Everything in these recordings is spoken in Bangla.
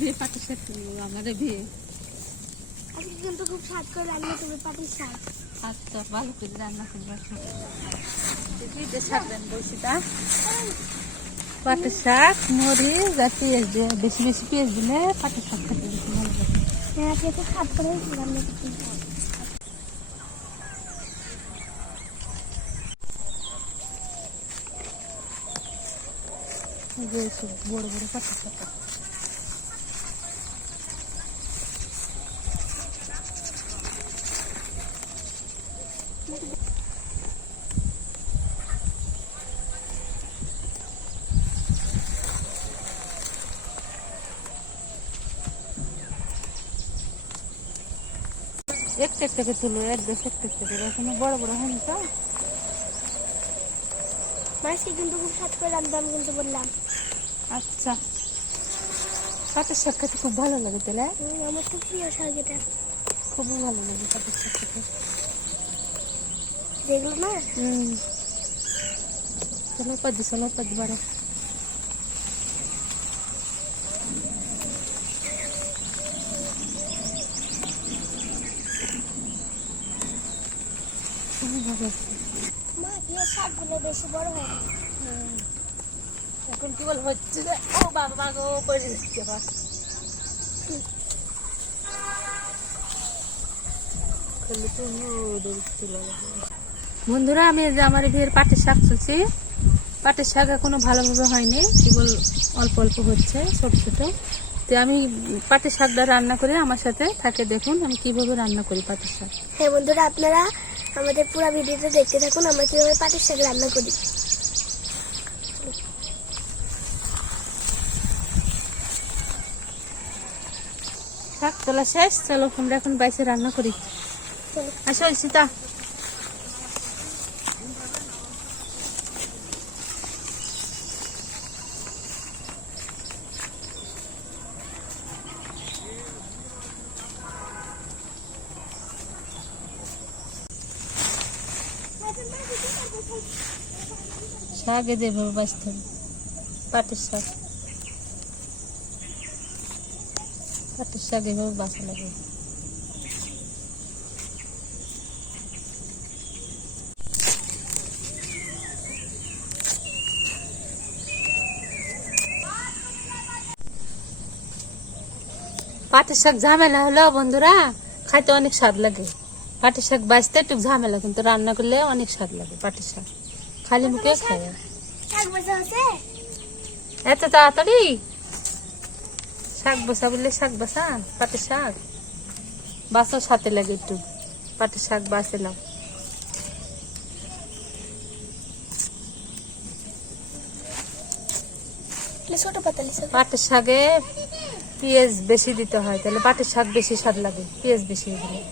বিয়ে পাটির শাক আমাদের বিয়ে আজকে কিন্তু খুব স্বাদ করে রান্না করবে পাটির শাক। আচ্ছা ভালো করে রান্না করবো। দেখি শাক রান্না বলছি তা পাটের শাক মরিচ আর পেঁয়াজ দিয়ে বেশি বেশি পেঁয়াজ দিলে পাটের শাক খেতে বেশি ভালো লাগে। হ্যাঁ আজকে তো স্বাদ করে রান্না করতে বড় বড় পাটের শাক একটা একটাকে তুলো এক দেশ একটা একটাকে এখন বড় বড় হয়নি তো মাছকে কিন্তু খুব স্বাদ করে রান্না আমি কিন্তু বললাম। আচ্ছা পাটের শাক খেতে খুব ভালো লাগে তাহলে আমার তো প্রিয় শাক এটা খুবই ভালো লাগে পাটের শাক খেতে যেগুলো না চলো পাদি বাড়ো মা বিয়ের শাকগুলো বেশি বড় হয় এখন কি বল হচ্ছে যে ও বাবা গো পড়ে যাচ্ছে বা বন্ধুরা আমি যে আমার বিয়ের পাটের শাক চলছি পাটের শাক এখনো ভালোভাবে হয়নি কেবল অল্প অল্প হচ্ছে ছোট ছোট তো আমি পাটের শাকটা রান্না করে আমার সাথে থাকে দেখুন আমি কিভাবে রান্না করি পাটের শাক। হ্যাঁ বন্ধুরা আপনারা আমাদের পুরো ভিডিওটা দেখতে থাকুন আমরা কিভাবে পাটের শাক রান্না করি। শাক তোলা শেষ চলো আমরা এখন বাইসে রান্না করি আসো সীতা শাক যেভাবে বাঁচতে হবে পাটের শাক এভাবে বাঁচা লাগে পাটের শাক ঝামেলা হলো বন্ধুরা খাইতে অনেক স্বাদ লাগে পাটের শাক বাঁচতে একটু ঝামেলা কিন্তু রান্না করলে অনেক স্বাদ লাগে পাটের শাক খালি মুখে খায় এত তাড়াতাড়ি শাক বসা বললে শাক বসা পাটের শাক বাসার সাথে লাগে একটু পাটের শাক বাঁচলাম পাটের শাকে পেঁয়াজ বেশি দিতে হয় তাহলে পাটের শাক বেশি স্বাদ লাগে পেঁয়াজ বেশি দিলে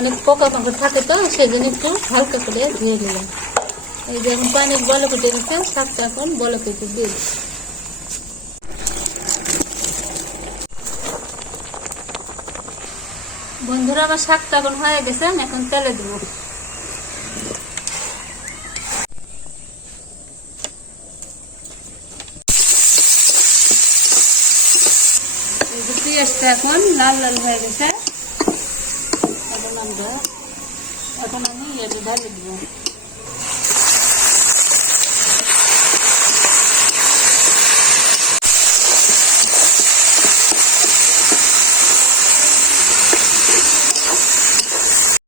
অনেক পোকা মাকড় থাকে তো সেই জন্য একটু হালকা করে ধুয়ে দিলাম এই যে এখন পানি বলক উঠে গেছে শাকটা এখন বলক উঠে দিয়ে বন্ধুরা আমার শাকটা এখন হয়ে গেছে এখন তেলে দেবো পেঁয়াজটা এখন লাল লাল হয়ে গেছে এখন আমি ঢেলে দেবো